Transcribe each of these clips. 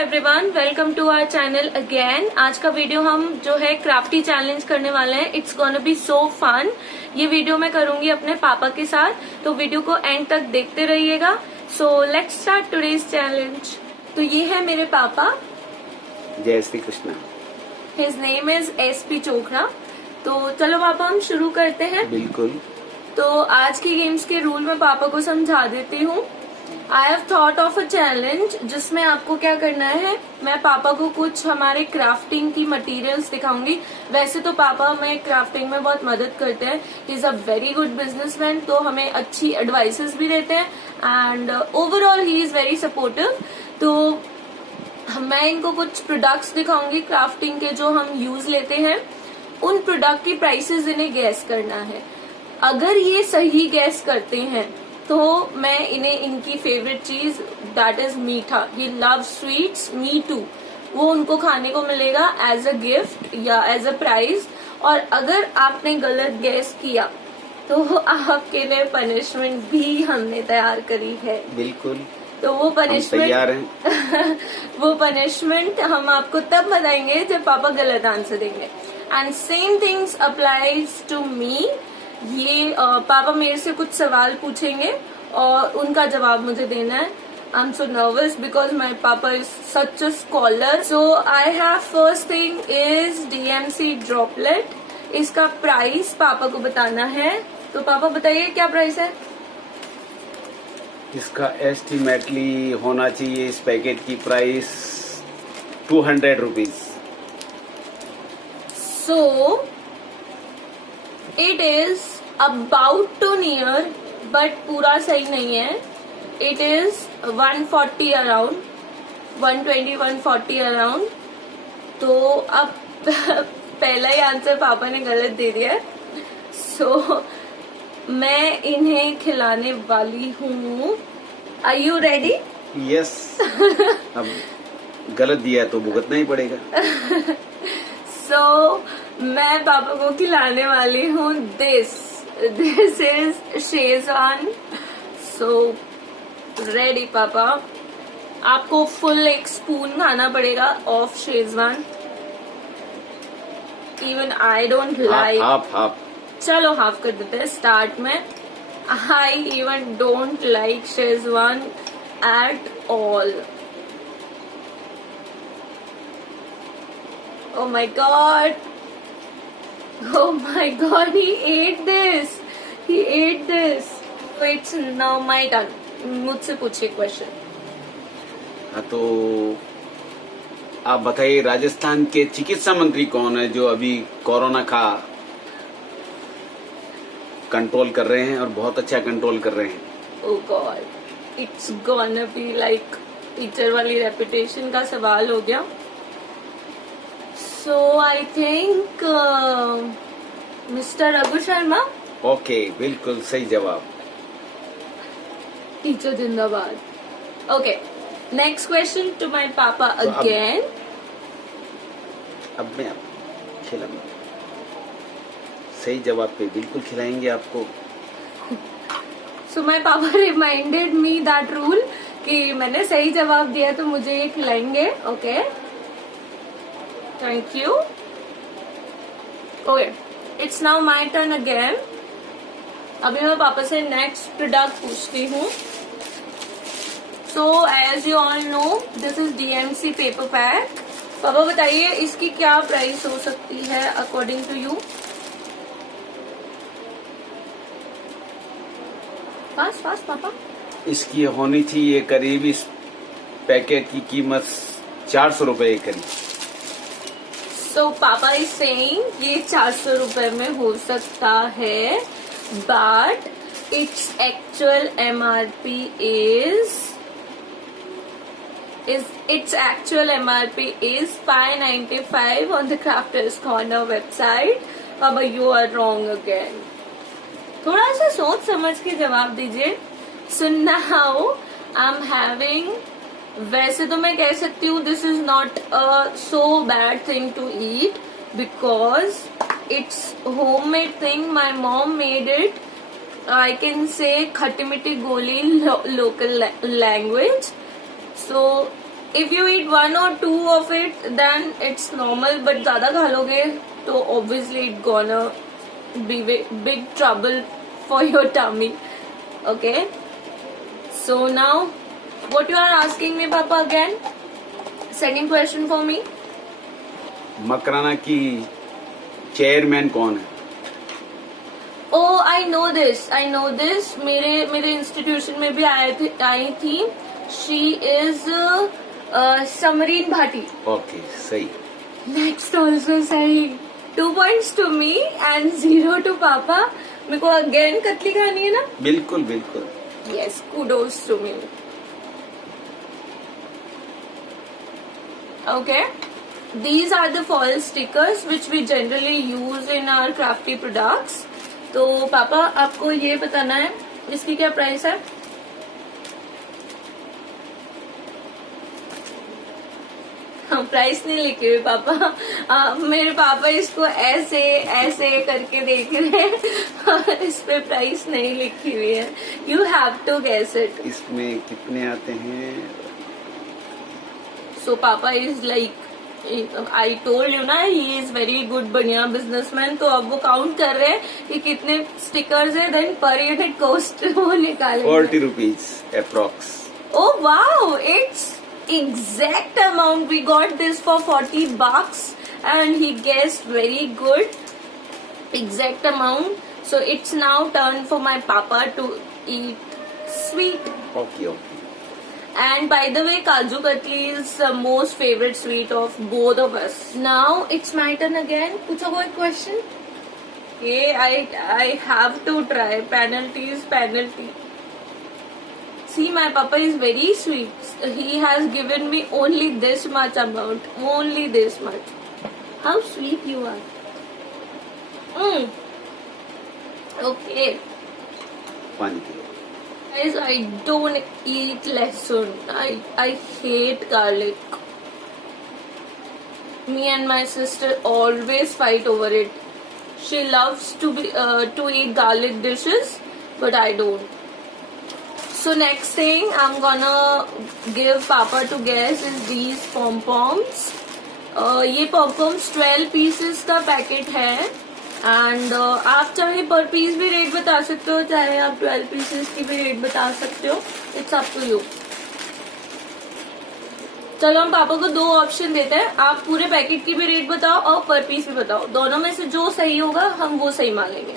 Everyone, welcome to our channel again. आज का video हम जो है क्राफ्टी चैलेंज करने वाले हैं। It's gonna be so fun. ये वीडियो मैं करूंगी अपने पापा के साथ, तो वीडियो को एंड तक देखते रहिएगा। So let's start today's challenge. तो ये है मेरे पापा, जय Shri Krishna. His name is SP चोखड़ा। तो चलो पापा हम शुरू करते हैं। बिल्कुल। तो आज के गेम्स के रूल मैं पापा को समझा देती हूँ। I have thought of a challenge जिसमें आपको क्या करना है, मैं पापा को कुछ हमारे क्राफ्टिंग की मटेरियल्स दिखाऊंगी। वैसे तो पापा हमें क्राफ्टिंग में बहुत मदद करते हैं। He is a very good businessman, तो हमें अच्छी एडवाइसेस भी देते हैं and overall he is very supportive. तो मैं इनको कुछ प्रोडक्ट्स दिखाऊंगी क्राफ्टिंग के जो हम यूज लेते हैं। उन प्रोडक्ट की प्राइसेस इन्हें गैस करना है। अगर ये सही गैस करते हैं तो मैं इन्हें इनकी फेवरेट चीज दैट इज मीठा, ये लव स्वीट्स, मी टू, वो उनको खाने को मिलेगा एज अ गिफ्ट या एज अ प्राइज। और अगर आपने गलत गैस किया तो आपके लिए पनिशमेंट भी हमने तैयार करी है। बिल्कुल। तो वो पनिशमेंट तैयार हैं। वो पनिशमेंट हम आपको तब बताएंगे जब पापा गलत आंसर देंगे। And same things applies to me. ये पापा मेरे से कुछ सवाल पूछेंगे और उनका जवाब मुझे देना है। I am so nervous because my पापा is such a scholar. So I have first thing is DMC droplet. इसका प्राइस पापा को बताना है। तो पापा बताइए क्या प्राइस है। इसका एस्टिमेटली होना चाहिए इस पैकेट की price 200 rupees. So it is about to near, but पूरा सही नहीं है। It is 140 around, 120 140 around. तो अब पहला ही आंसर पापा ने गलत दे दिया है। सो मैं इन्हें खिलाने वाली हूँ। Are you ready? यस। अब गलत दिया तो भुगतना ही पड़ेगा। सो मैं पापा को खिलाने वाली हूँ this is Schezwan. So ready पापा, आपको फुल एक स्पून खाना पड़ेगा of Schezwan. Even I don't like. Half चलो हाफ कर देते हैं स्टार्ट में। I even don't like Schezwan at all. Oh my god. Oh my god, he ate this. He ate this. So it's now my turn. मुझसे पूछिए question. हाँ, तो आप बताइए राजस्थान के चिकित्सा मंत्री कौन है जो अभी कोरोना का कंट्रोल कर रहे हैं और बहुत अच्छा कंट्रोल कर रहे हैं। Oh god, it's gonna be like teacher वाली रेपुटेशन का सवाल हो गया। So I think Mr. Raghu Sharma. Okay, बिल्कुल सही जवाब। टीचर जिंदाबाद। Okay, next question to my papa again. अब मैं खिलाऊंगा। सही जवाब पे बिल्कुल खिलाएंगे आपको। So my papa reminded me that rule कि मैंने सही जवाब दिया तो मुझे ये खिलाएंगे। Okay, thank you. Okay, it's now my turn again. अभी मैं पापा से नेक्स्ट प्रोडक्ट पूछती हूँ। So as you all know this is DMC paper pack. पापा बताइए इसकी क्या प्राइस हो सकती है according to you. Fast fast पापा। इसकी होनी चाहिए करीब, इस पैकेट की कीमत 400 रुपए करीब। सो पापा इज सेइंग ये 400 रुपए में हो सकता है, but its actual MRP is 595 on the Crafters Corner website. पापा you are wrong again. थोड़ा सा सोच समझ के जवाब दीजिए। So now I'm having, वैसे तो मैं कह सकती हूँ this is not a so bad thing to eat because it's homemade thing. My mom made it. I can say khatti mitti goli local language. So if you eat 1 or 2 of it then it's normal, but ज्यादा खा लोगे तो obviously it gonna be big trouble for your tummy. Okay, so now what you are asking me, Papa, again? Second question for me. Makrana की chairman कौन है? Oh, I know this. मेरे institution में भी आई थी. She is Samreen Bhati. Okay, सही. Next also सही. 2 points to me and 0 to Papa. मेरे को again कतली खानी है ना? बिल्कुल बिल्कुल. Yes, kudos to me. Okay. These are the foil stickers which we generally use in our crafty products. तो पापा आपको ये बताना है इसकी क्या प्राइस है? हाँ, प्राइस नहीं लिखी हुई पापा. मेरे पापा इसको ऐसे ऐसे करके देख रहे हैं. इस पे प्राइस नहीं लिखी हुई है. You have to guess it. इसमें कितने आते हैं? So Papa is like, I told you ना, he is very good बढ़िया बिजनेसमैन. तो अब वो काउंट कर रहे हैं कि कितने स्टिकर्स है, देन पर यूनिट कॉस्ट वो निकाले. 40 rupees approx. Oh wow, it's exact amount. We got this for 40 bucks and he guessed very good exact amount. So it's now turn for my Papa to eat sweet. Okay. And by the way, Kaju Katli is the most favorite sweet of both of us. Now it's my turn again. पूछो कोई question? Okay, I have to try. Penalty is penalty. See, my papa is very sweet. He has given me only this much amount. Only this much. How sweet you are. Okay. 5 kilo. Guys, I don't eat lehsun. I hate garlic. Me and my sister always fight over it. She loves to eat garlic dishes, but I don't. So next thing I'm gonna give Papa to guess is these pom-poms. ये pom-poms 12 pieces का packet है. And आप चाहे पर piece भी rate बता सकते हो, चाहे आप 12 पीसेस की भी रेट बता सकते हो. It's up to you. चलो हम पापा को 2 ऑप्शन देते हैं. आप पूरे पैकेट की भी रेट बताओ और पर पीस भी बताओ. दोनों में से जो सही होगा हम वो सही मानेंगे.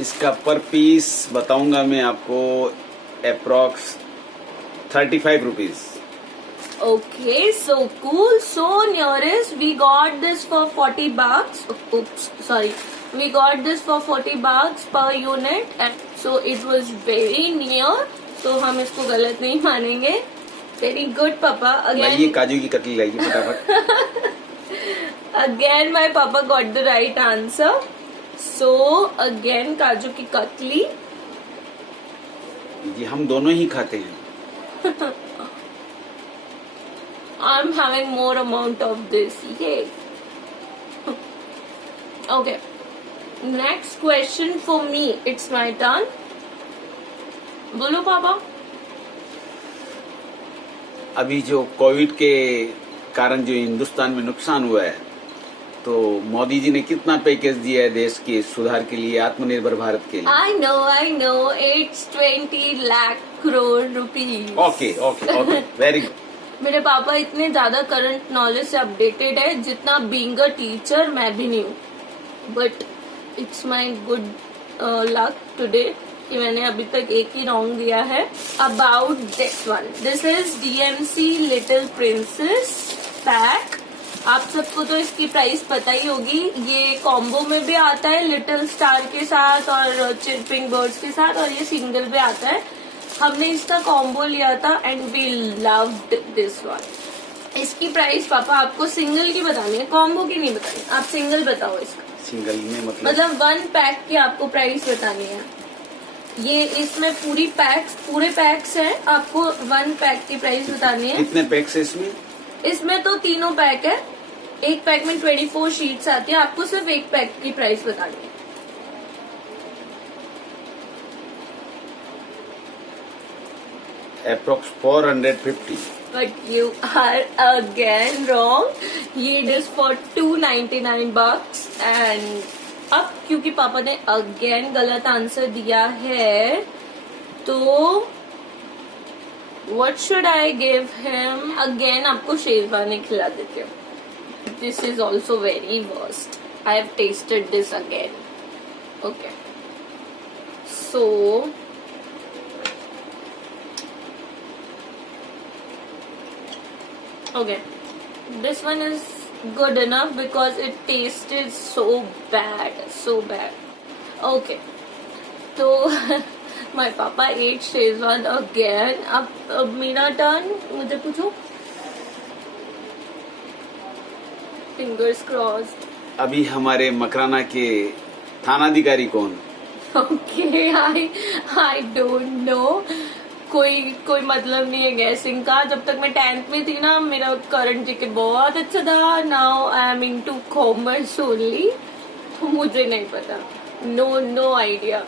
इसका पर पीस बताऊंगा मैं आपको approx 35 rupees. Okay, so cool. So nearest, we got this for 40 bucks. Oops, sorry. We got this for 40 bucks per unit. And so it was very near. So हम इसको गलत नहीं मानेंगे. Very good, Papa. लाइए काजू की कतली लाइए फटाफट. Again, my Papa got the right answer. So again, काजू की कतली. जी हम दोनों ही खाते हैं. I'm having more amount of this. Yay. Okay. Next question for me. It's my turn. बोलो पापा. अभी जो कोविड के कारण जो हिंदुस्तान में नुकसान हुआ है, तो मोदी जी ने कितना पैकेज दिया है देश के सुधार के लिए, आत्मनिर्भर भारत के लिए? I know. It's 20 lakh crore rupees. Okay. Very good. मेरे पापा इतने ज्यादा करंट नॉलेज से अपडेटेड है जितना बीइंग अ टीचर मैं भी नहीं हूँ. But it's my good luck today कि मैंने अभी तक एक ही रॉन्ग दिया है. About this one, this is DMC little princess pack. आप सबको तो इसकी प्राइस पता ही होगी. ये कॉम्बो में भी आता है लिटिल स्टार के साथ और चिरपिंग बर्ड्स के साथ, और ये सिंगल भी आता है. हमने इसका कॉम्बो लिया था and we loved this one. इसकी प्राइस पापा आपको सिंगल की बतानी है, कॉम्बो की नहीं बतानी. आप सिंगल बताओ इसका. सिंगल में मतलब 1 पैक की आपको प्राइस बतानी है. ये इसमें पूरे पैक्स हैं. आपको 1 पैक की प्राइस बतानी है. कितने पैक्स है इसमें? इसमें तो 3 पैक है. एक पैक में 24 शीट्स आती है. आपको सिर्फ एक पैक की प्राइस बतानी है. Approx 450. But you are again wrong. ये डिश for $299 and अब क्योंकि पापा ने अगेन गलत आंसर दिया है तो what should I give him? Again आपको शेरवानी खिला देती हूँ. This is also very worst. I have tasted this again. Okay. So okay, this one is good enough because it tasted so bad. Okay, so my papa ate Szechuan again. अब मेरा turn, मुझे पूछो. Fingers crossed. अभी हमारे मकराना के थानाधिकारी कौन? Okay, I don't know. कोई मतलब नहीं है गैसिंग का. जब तक मैं 10th में थी ना, मेरा करंट जीके बहुत अच्छा था. Now I am into commerce only, तो मुझे नहीं पता. No idea.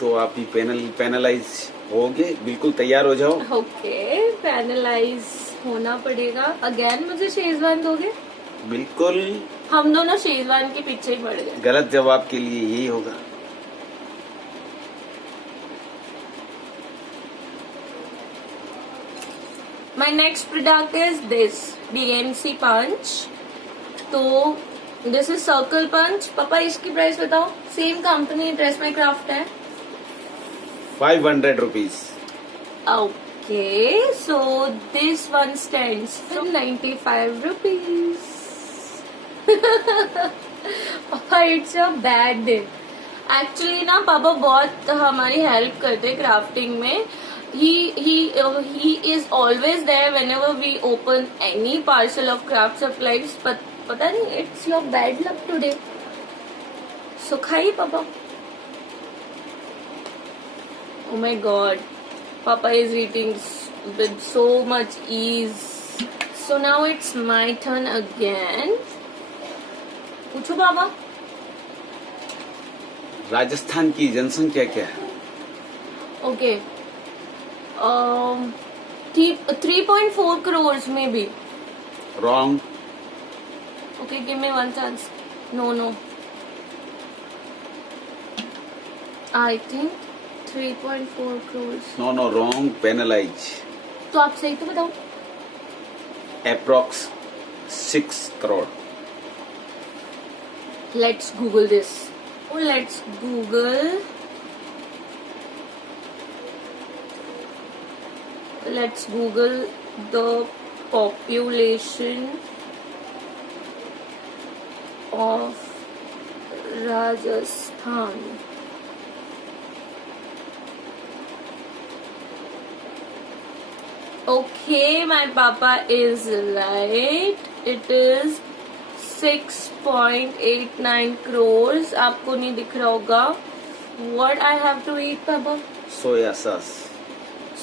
तो आप ही पैनलाइज होगे, बिल्कुल तैयार हो जाओ. ओके, पैनलाइज होना पड़ेगा. अगेन मुझे शेजवान दोगे? बिल्कुल. हम दोनों शेजवान के पीछे ही पड़ गए. गलत जवाब के लिए यही होगा. My next product is this DMC Punch. तो this is Circle Punch. पापा इसकी प्राइस बताओ. सेम कंपनी ड्रेस में क्राफ्ट है. 500 rupees. Okay, so this one stands for 95 rupees. पापा it's a bad day. Actually ना पापा बहुत हमारी हेल्प करते क्राफ्टिंग में. He is always there whenever we open any parcel of craft supplies. पता नहीं, it's your bad luck today. So खाइए पापा. Oh my God, Papa is eating with so much ease. So now it's my turn again. पूछो पापा. राजस्थान की जनसंख्या क्या है? Okay. 3.4 crores maybe. Wrong. Okay, give me one chance. No. I think 3.4 crores. No, wrong. Penalize. तो आप सही तो बताओ. Approx 6 crore. Let's Google this. Let's Google. Let's Google the population of Rajasthan. Okay, my papa is right. It is 6.89 crores. आपको नहीं दिख रहा होगा. What I have to eat, papa? Soya sauce.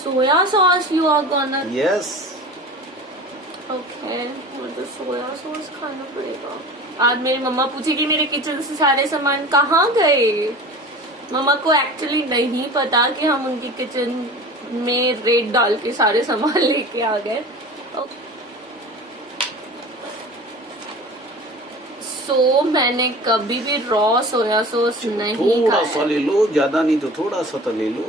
Soya sauce you are gonna. Yes. Okay, मुझे soya sauce खाना पड़ेगा. आज मेरी मम्मा पूछेगी मेरे किचन से सारे सामान कहाँ गए. मम्मा को एक्चुअली नहीं पता कि हम उनकी किचन में रेट डाल के सारे सामान लेके आ गए. सो मैंने कभी भी रॉ सोया सॉस नहीं खाया. थोड़ा सा ले लो, ज्यादा नहीं तो थोड़ा सा तो ले लो.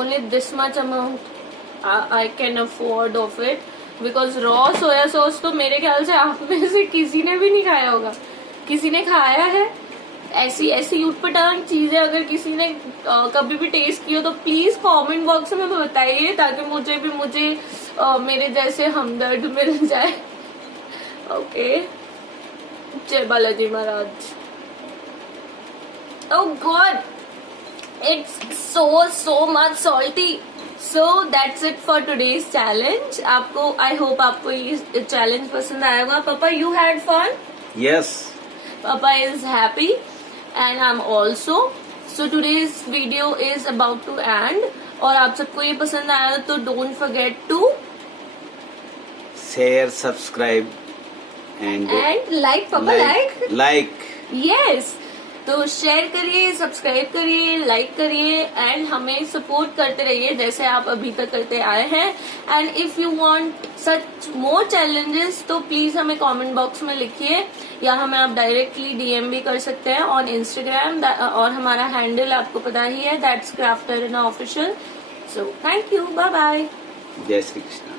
Only this much amount I can afford of it because raw soya sauce तो मेरे ख्याल से आप में से किसी ने भी नहीं खाया होगा. किसी ने खाया है ऐसी उटपटांग चीजें? अगर किसी ने कभी भी टेस्ट की हो तो प्लीज कमेंट बॉक्स में बताइए ताकि मुझे मेरे जैसे हमदर्द मिल जाए. ओके, जय बालाजी महाराज. Oh God, it's so much salty. So that's it for today's challenge. I hope आपको ये challenge पसंद आया होगा. Papa, you had fun? Yes. Papa is happy and I'm also. So today's video is about to end. और आप सबको ये पसंद आया तो don't forget to share, subscribe and like. Papa, like. Like. Yes. तो शेयर करिए, सब्सक्राइब करिए, लाइक करिए एंड हमें सपोर्ट करते रहिए जैसे आप अभी तक करते आए हैं। And if you want such more challenges तो प्लीज हमें कमेंट बॉक्स में लिखिए, या हमें आप डायरेक्टली डीएम भी कर सकते हैं ऑन इंस्टाग्राम, और हमारा हैंडल आपको पता ही है, that's craft arena official. So thank you, bye bye, जय श्री कृष्ण।